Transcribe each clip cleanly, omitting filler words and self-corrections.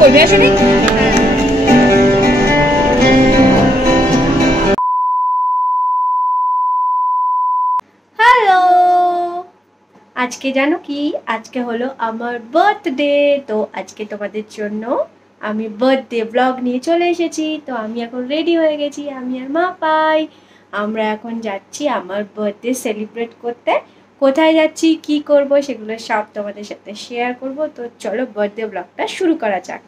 করবে আসলে হ্যালো, আজকে জানো কি, আজকে হলো আমার বার্থডে। তো আজকে তোমাদের জন্য আমি বার্থডে ব্লগ নিয়ে চলে এসেছি। তো আমি এখন রেডি হয়ে গেছি, আমি আর মা পাই। আমরা এখন যাচ্ছি আমার বার্থডে সেলিব্রেট করতে। কোথায় যাচ্ছি, কি করব, সেগুলো সব তোমাদের সাথে শেয়ার করব। তো চলো বার্থডে ব্লগটা শুরু করা যাক।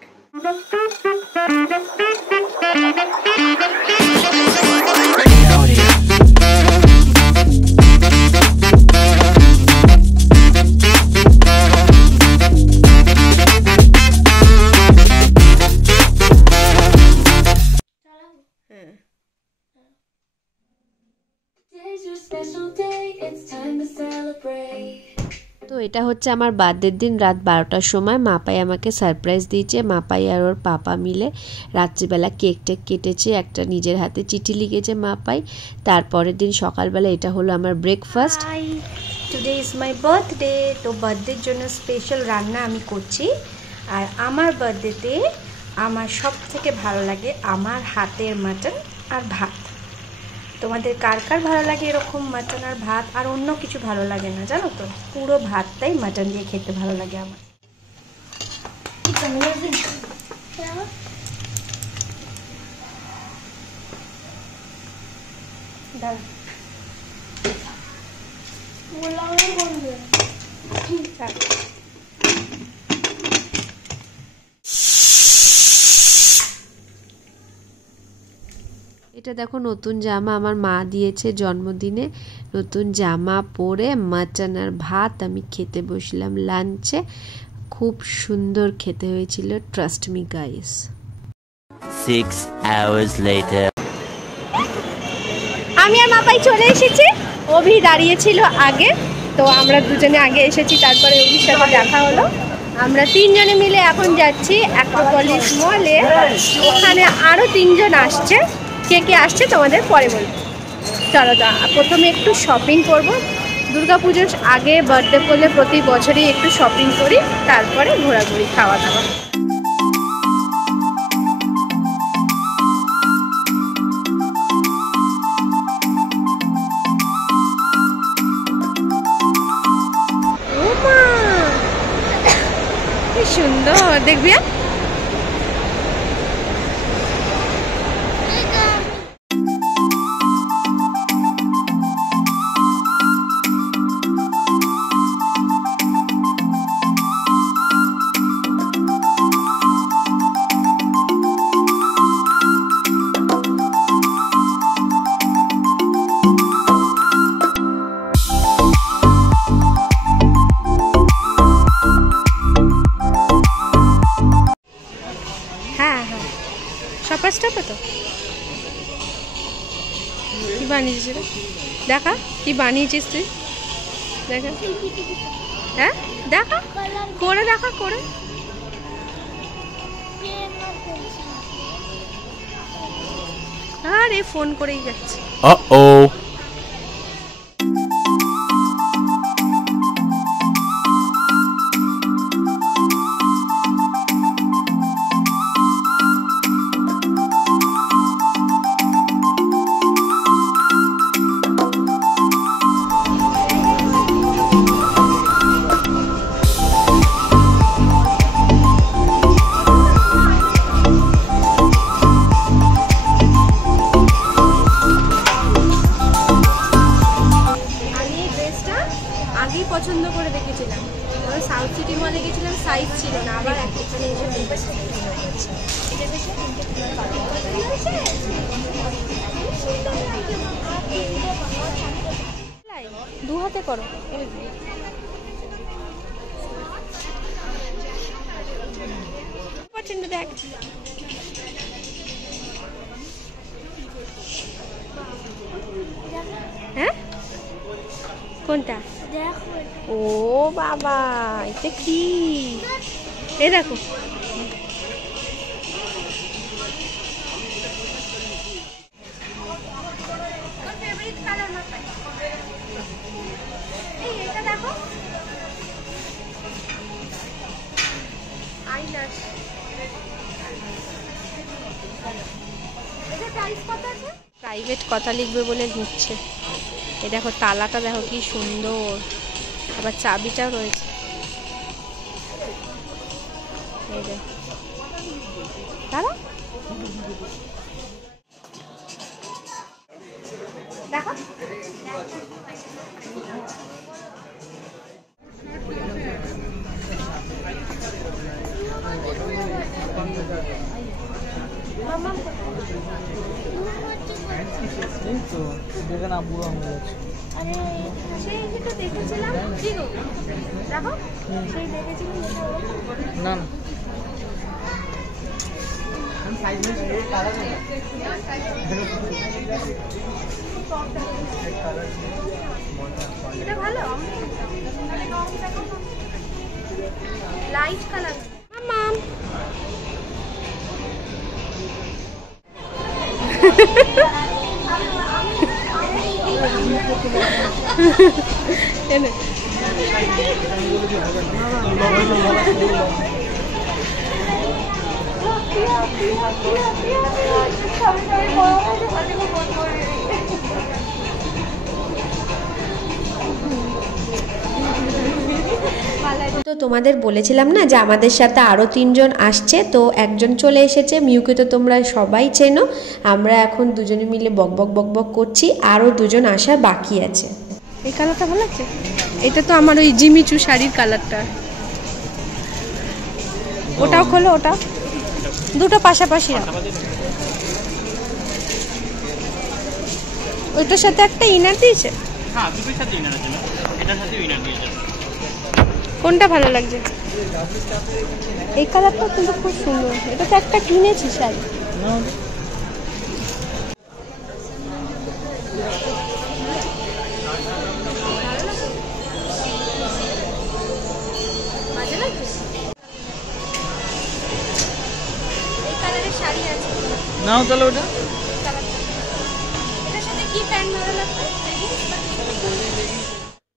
তো এটা হচ্ছে আমার বার্থডের দিন রাত 12টার সময় মাপাই আমাকে সারপ্রাইজ দিয়েছে। মাপাই আর ওর পাপা মিলে রাত্রিবেলা কেক টেক কেটেছে, একটা নিজের হাতে চিঠি লিখেছে মাপাই। তারপরের দিন সকালবেলা এটা হলো আমার breakfast. Today is my birthday. তো বার্থডের জন্য স্পেশাল রান্না আমি করছি। আর আমার বার্থডেতে আমার সব থেকে ভালো লাগে আমার হাতের মাটন আর ভাত। তোমাদের কার কার ভালো লাগে এরকম মাটন আর ভাত? আর অন্য কিছু ভালো লাগে না, জানো তো, পুরো ভাতটাই মাটন দিয়ে খেতে ভালো লাগে আমার। এটা দেখো নতুন জামা আমার মা দিয়েছে জন্মদিনে। নতুন জামা পরে মাটন আর ভাত আমি খেতে বসলাম লাঞ্চে। খুব সুন্দর খেতে হয়েছিল, trust me guys. 6 hours later আমি আর মাপাই চলে এসেছি। অভি দাঁড়িয়েছিল আগে, তো আমরা দুজনে আগে এসেছি, তারপরে অভির সাথে দেখা হলো। আমরা তিনজনে মিলে এখন যাচ্ছি অ্যাক্রোপলিস মলে। ওখানে আরও 3 জন আসছে। কে কে আসছে তোমাদের পরে বলবো। চলো, প্রথমে একটু শপিং করব। দুর্গাপুজোর আগে বার্থডে করলে প্রতি বছরই একটু শপিং করি, তারপরে ঘোরাঘুরি, খাওয়া দাওয়া। কি সুন্দর দেখবি। সপাসটা তো কি বানিয়েছিস রে? দেখা কি বানিয়েছিস তুই, দেখা। হ্যাঁ দেখা করে, দেখা করে। আরে ফোন করেই যাচ্ছে। পছন্দ করে দেখেছিলাম, সাউথ সিটি মলে গেছিলাম, সাইজ ছিল না, আবার এখানে এসে 2 হাতে করো। পছন্দ দেখ। হ্যাঁ কোনটা? ও বাবা, এটা কি? এই দেখো প্রাইভেট কথা লিখবে বলে ঘুরছে। এই দেখো তালাটা দেখো কি সুন্দর, আবার চাবিটাও রয়েছে। এই দেখো দাঁড়া দেখো এটা ভালো লাইট কালার। মাম এনে তো তোমাদের বলেছিলাম না যে আমাদের সাথে আরও 3 জন আসছে, তো একজন চলে এসেছে। মিউকে তো তোমরা সবাই চেনো। আমরা এখন দুজনে মিলে বক বক বক বক করছি, আরও 2 জন আসা বাকি আছে। এই কালারটা ভালো লাগছে, এটা তো আমার ওই জিমিচু শাড়ির কালারটা। ওটাও খোলো, ওটা দুটো পাশাপাশি ওইটার সাথে একটা ইনার দিয়েছে। হ্যাঁ, দুটোর সাথে ইনার আছে না, এটার সাথে ইনার দিয়েছে। কোনটা ভালো লাগছে? এই কালারটা কিন্তু খুব সুন্দর। এটা তো একটা কিনেছি শাড়ি। নাও তাহলে ওটা।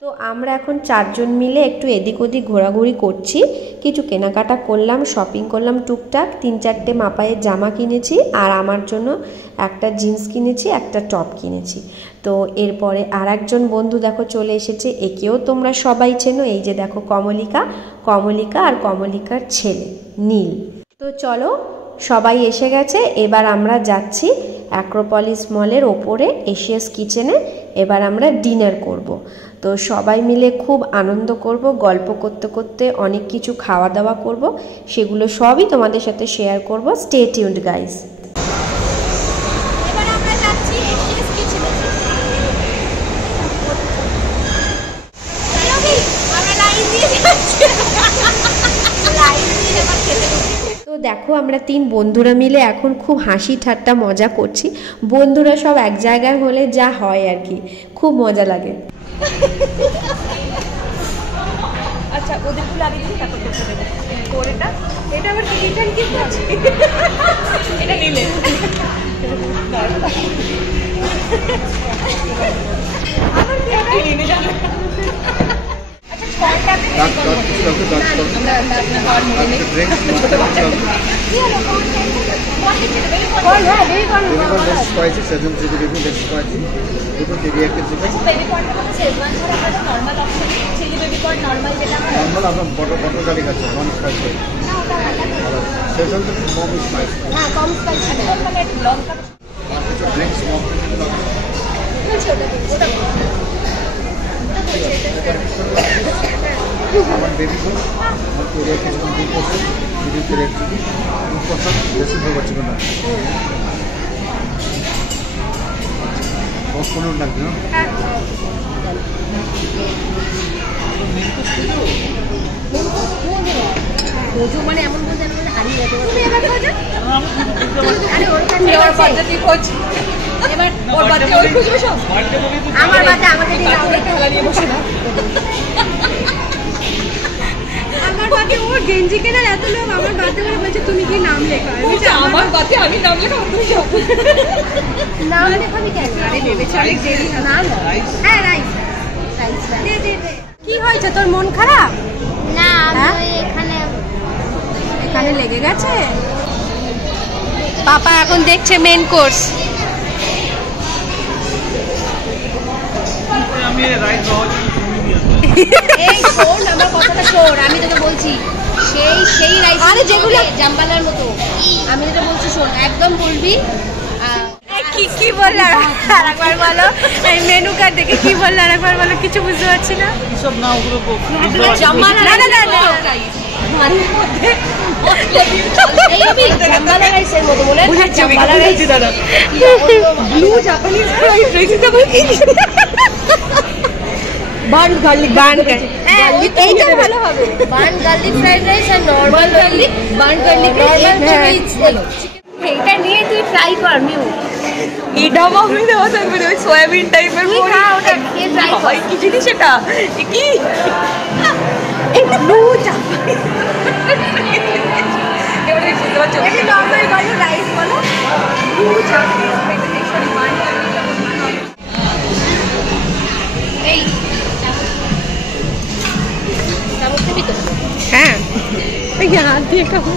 তো আমরা এখন 4 জন মিলে একটু এদিক ওদিক ঘোরাঘুরি করছি, কিছু কেনাকাটা করলাম, শপিং করলাম টুকটাক। 3-4টে মাপায়ের জামা কিনেছি, আর আমার জন্য একটা জিন্স কিনেছি, একটা টপ কিনেছি। তো এরপরে আর একজন বন্ধু দেখো চলে এসেছে, একেও তোমরা সবাই চেনো। এই যে দেখো কমলিকা, কমলিকা আর কমলিকার ছেলে নীল। তো চলো সবাই এসে গেছে, এবার আমরা যাচ্ছি অ্যাক্রোপলিস মলের ওপরে এশিয়াস কিচেনে। এবার আমরা ডিনার করব। তো সবাই মিলে খুব আনন্দ করব, গল্প করতে করতে অনেক কিছু খাওয়া দাওয়া করব, সেগুলো সবই তোমাদের সাথে শেয়ার করব। Stay tuned guys. এবার আমরা যাচ্ছি এশিয়াস কিচেনে। আমরা লাইন দিয়ে যাচ্ছি, লাইন দিয়ে এবার খেতে। তো দেখো আমরা 3 বন্ধুরা মিলে এখন খুব হাসি ঠাট্টা মজা করছি। বন্ধুরা সব এক জায়গায় হলে যা হয় আর কি, খুব মজা লাগে। আচ্ছা ওদেরগুলো আগে দিই, তারপর করতে দেবো কোরেটা। এটা আবার রিটার্ন গিফট আছে, এটা নিলে আমার কি নিয়ে যাবে। আমার বেবি কোন আমার কোরিয়া থেকে কমপ্লিট করছে ভিডিও করে একটু কথা বেশি হচ্ছে না বস কোন লাগবে না বোঝো মানে এমন বোঝা না মানে হারিয়ে যাবে। তুমি এবার খোঁজো, আরে ওর কাছে ওর পদ্ধতি খোঁজ। এবার ওর বাচ্চা ওই খুঁজবে সব। আমার বাচ্চা আমাকে দিয়ে নাও খেলা নিয়ে বসে না। আমার বাতে ও গেঞ্জি কেনার এত লোক, আমার বাতে ওরা বলছে তুমি কি নাম লেখা? আমার বাতে আমি নাম লেখা নাম লেখাবি কেন? আরে ভেবেছি অনেক দেরি না। হ্যাঁ রাইস দে দে দে। কি হয়েছে তোর, মন খারাপ? না হ্যাঁ? আমি এখানে এখানে লেগে গেছে। পাপা এখন দেখছে মেন কোর্স। আমি রাইট এই শোন আমার কথাটা শোন, আমি তোকে বলছি সেই রাইস আরে যেগুলো জাম্বালার মতো, আমি যেটা বলছি শোন, একদম বলবি কি বললো আরেকবার বলো, এই মেনু কার্ড দেখে কি বললো আরেকবার বলো, কিছু বুঝতে পারছি না। সব না ওগুলো জাম্বালা না, না, না, না। জাম্বালা রাইসের মতো বলে jambalaya rice blue Japanese fried rice এটা বলছি। বান গার্লিক এইটা ভালো হবে। বান গার্লিক ফ্রাইড রাইস আর নরমাল গার্লিক বান গার্লিক এইটা নিয়ে তুই ট্রাই কর মিউ। এটা মামি দেওয়া থাকবে ওই সয়াবিন টাইপের তুই খা ওটা খেয়ে ট্রাই কর। কি জিনিস এটা, কি এই ব্লু জাপানিজ এবারে বুঝতে পারছো, এটা নরমাল বলো রাইস বলো, ব্লু জাপানিজ প্রেজেন্টেশন বান এই চামচ দিবি তো? হ্যাঁ এই হাত দিয়ে খাবো।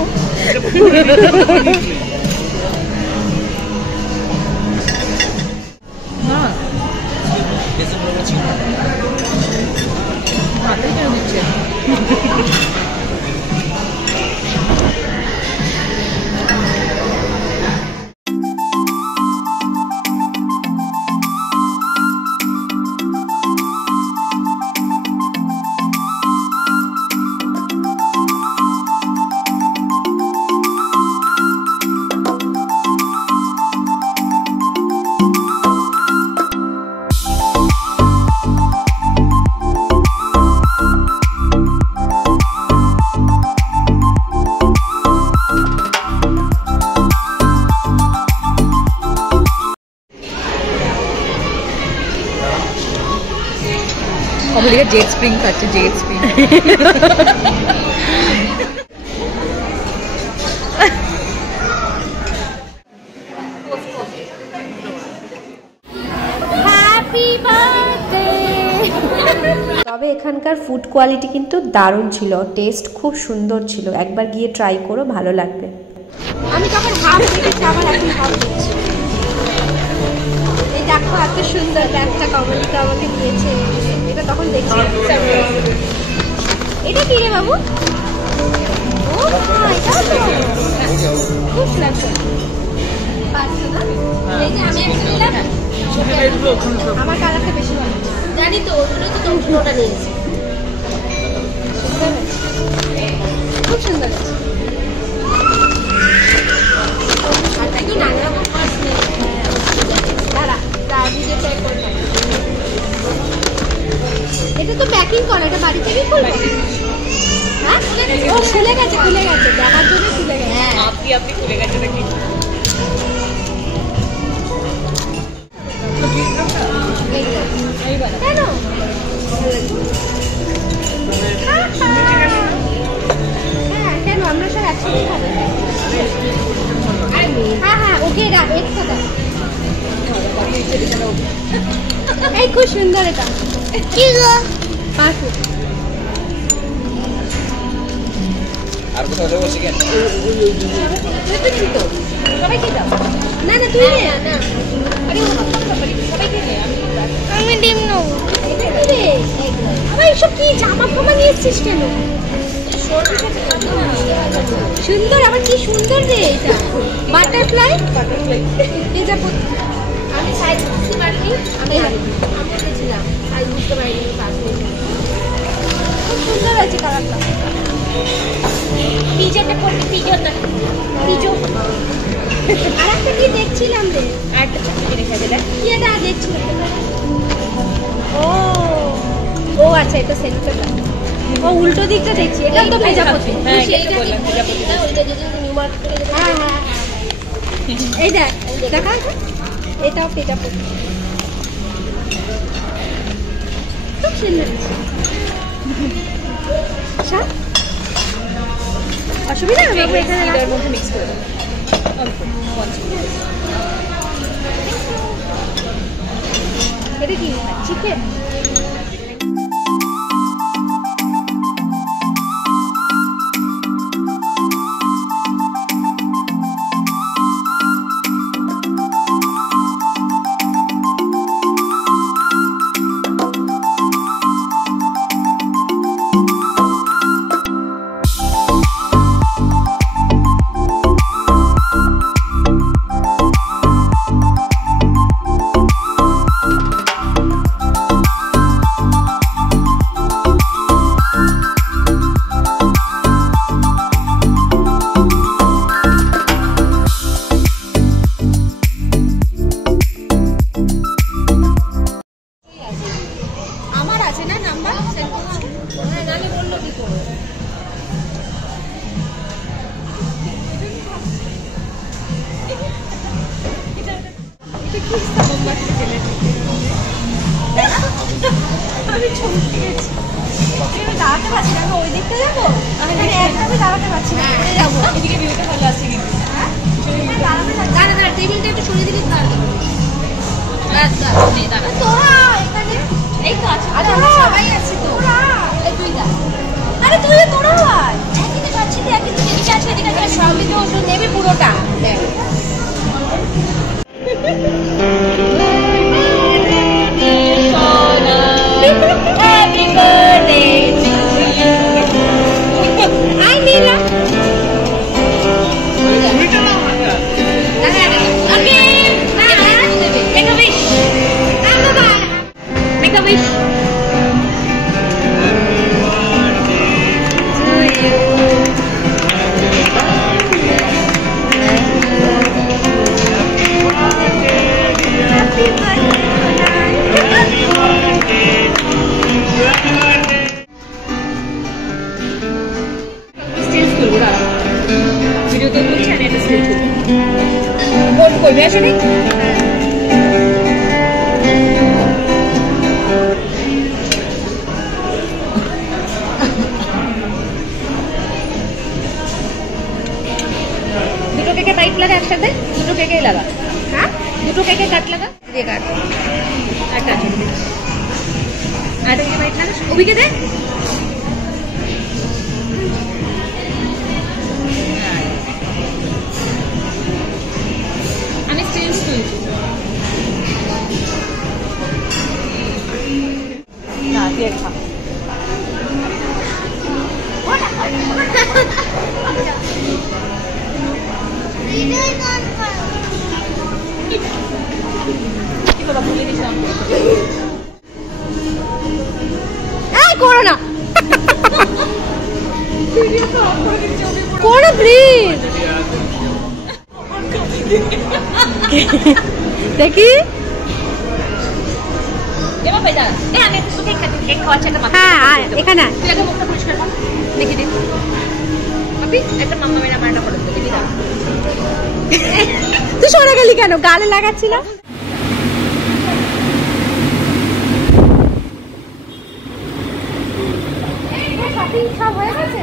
অবলিকা জেট স্প্রিং খাচ্ছে, জেট স্প্রিং। তবে এখানকার ফুড কোয়ালিটি কিন্তু দারুণ ছিল, টেস্ট খুব সুন্দর ছিল, একবার গিয়ে ট্রাই করো, ভালো লাগবে। আমি তখন হাফ দিয়েছি, আবার এখন হাফ দিচ্ছি। এই দেখো এত সুন্দর ব্যাগটা কমলিকা আমাকে দিয়েছে, এটা তখন দেখছি। এটা কি রে বাবু? ও এটা তো খুব লাগছে। পাঁচশো না? এই যে আমি একটা নিলাম, আমার কালারটা বেশি ভালো জানি তো, ওটা তো ওটা নিয়েছি। খুব সুন্দর আছে। আর তাই তো নানা রকম মাছ নেই। দাঁড়া নিজে ট্রাই করে খাই। এটা তো প্যাকিং করা, এটা বাড়ি থেকে খুলবো। হ্যাঁ ও খুলে গেছে, খুলে গেছে, দেখার জন্য খুলে গেছে। হ্যাঁ আপনি খুলে গেছে নাকি? কেন? হ্যাঁ কেন, আমরা সব একসাথে খাবো। হ্যাঁ হ্যাঁ ওকে রাখ, এক্সট্রা দাও। এই খুব সুন্দর এটা। কি গো পাঁচশো। আর কোথাও যাবো সেখানে সবাইকে দাও। না না তুই নে। না আরে সবাইকে নে, আমি ডিম নেবো এটা কি রে? আবার এসব কি জামা ফামা নিয়ে এসছিস কেন? সুন্দর, আবার কি সুন্দর রে এটা, বাটারফ্লাই। এই যা আমি সাইজ বুঝতে পারিনি, আমি দেখেছিলাম সাইজ বুঝতে পারিনি। খুব সুন্দর আছে কালারটা। পিজাটা করবি, পিজা না পিজো। আর একটা কি দেখছিলাম রে, আরেকটা চাকরি রেখে দিলে কি এটা দেখছিলাম। ও ও আচ্ছা এটা সেন্টারটা, ও উল্টো দিকটা দেখছি, এটা তো প্রজাপতি। হ্যাঁ সেইটা বললাম প্রজাপতি না, ওইটা যদি নিউ মার্কেটে যেতে। হ্যাঁ হ্যাঁ এই দেখ দেখা, এটাও প্রজাপতি। খুব সুন্দর। অসুবিধা নেই বাবু, এখানে এর মধ্যে মিক্স করে দাও অল্প এটা কি চিকেন? আমি চমকে গেছি, দাঁড়াতে পারছি না, ওই দিকটা যাবো, একদমই দাঁড়াতে পারছি না, যাবো এদিকে ভিউটা ভালো আছে কিন্তু। দাঁড়া টেবিলটা একটু সরিয়ে দিলে এই তো আছে, সবাই আছে তো, তুই যা, আরে তুই তোরা একদিকে পাচ্ছি একদিকে এদিকে আছে এদিকে আছে, সবই তো ওষুধ নেবে পুরোটা। Happy birthday to you. I Nila Make a wish. Video তো করছি আমি একটা স্টিল করব, করবে আসলে দুটো কেকে বাইট লাগা একসাথে, দুটো কেকেই লাগা। হ্যাঁ দুটো কেকে কাট লাগা, দিয়ে কাট একটা আছে আর একটা বাইট লাগা, ওদিকে দে। আমি স্টিলস তুলছি না, দিয়ে খা। কি বাবা ভুলে গেছিলাম, এই করো না, করো প্লিজ, দেখি এবার ভাই দাঁড়া, আমি একটু কেক কাটি, কেক খাওয়াচ্ছি একটা মাথা। হ্যাঁ এখানে তুই আগে মুখটা পরিষ্কার কর, দেখি দে আপনি একটা মাম্মা মেরা মারটা করে দিবি, দাঁড়া তুই সরে গেলি কেন, গালে লাগাচ্ছিলাম। সব হয়ে গেছে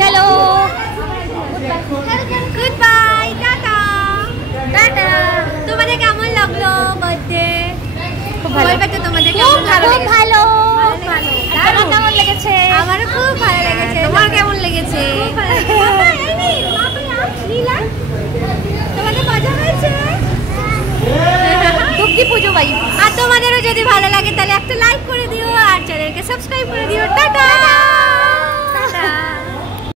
চলো গুড বাই, টাটা টাটা। তোমাদের কেমন লাগলো বার্থডে? খুব ভালো, তোমাদের খুব ভালো, ভালো, তোমার কেমন লেগেছে? আমারও খুব ভালো লেগেছে। তোমার কেমন লেগেছে? তোমাদের মজা হয়েছে? দুঃখী পুজো ভাই। আর তোমাদেরও যদি ভালো লাগে তাহলে একটা লাইক করে দিও আর চ্যানেলকে সাবস্ক্রাইব করে দিও। Tata tata.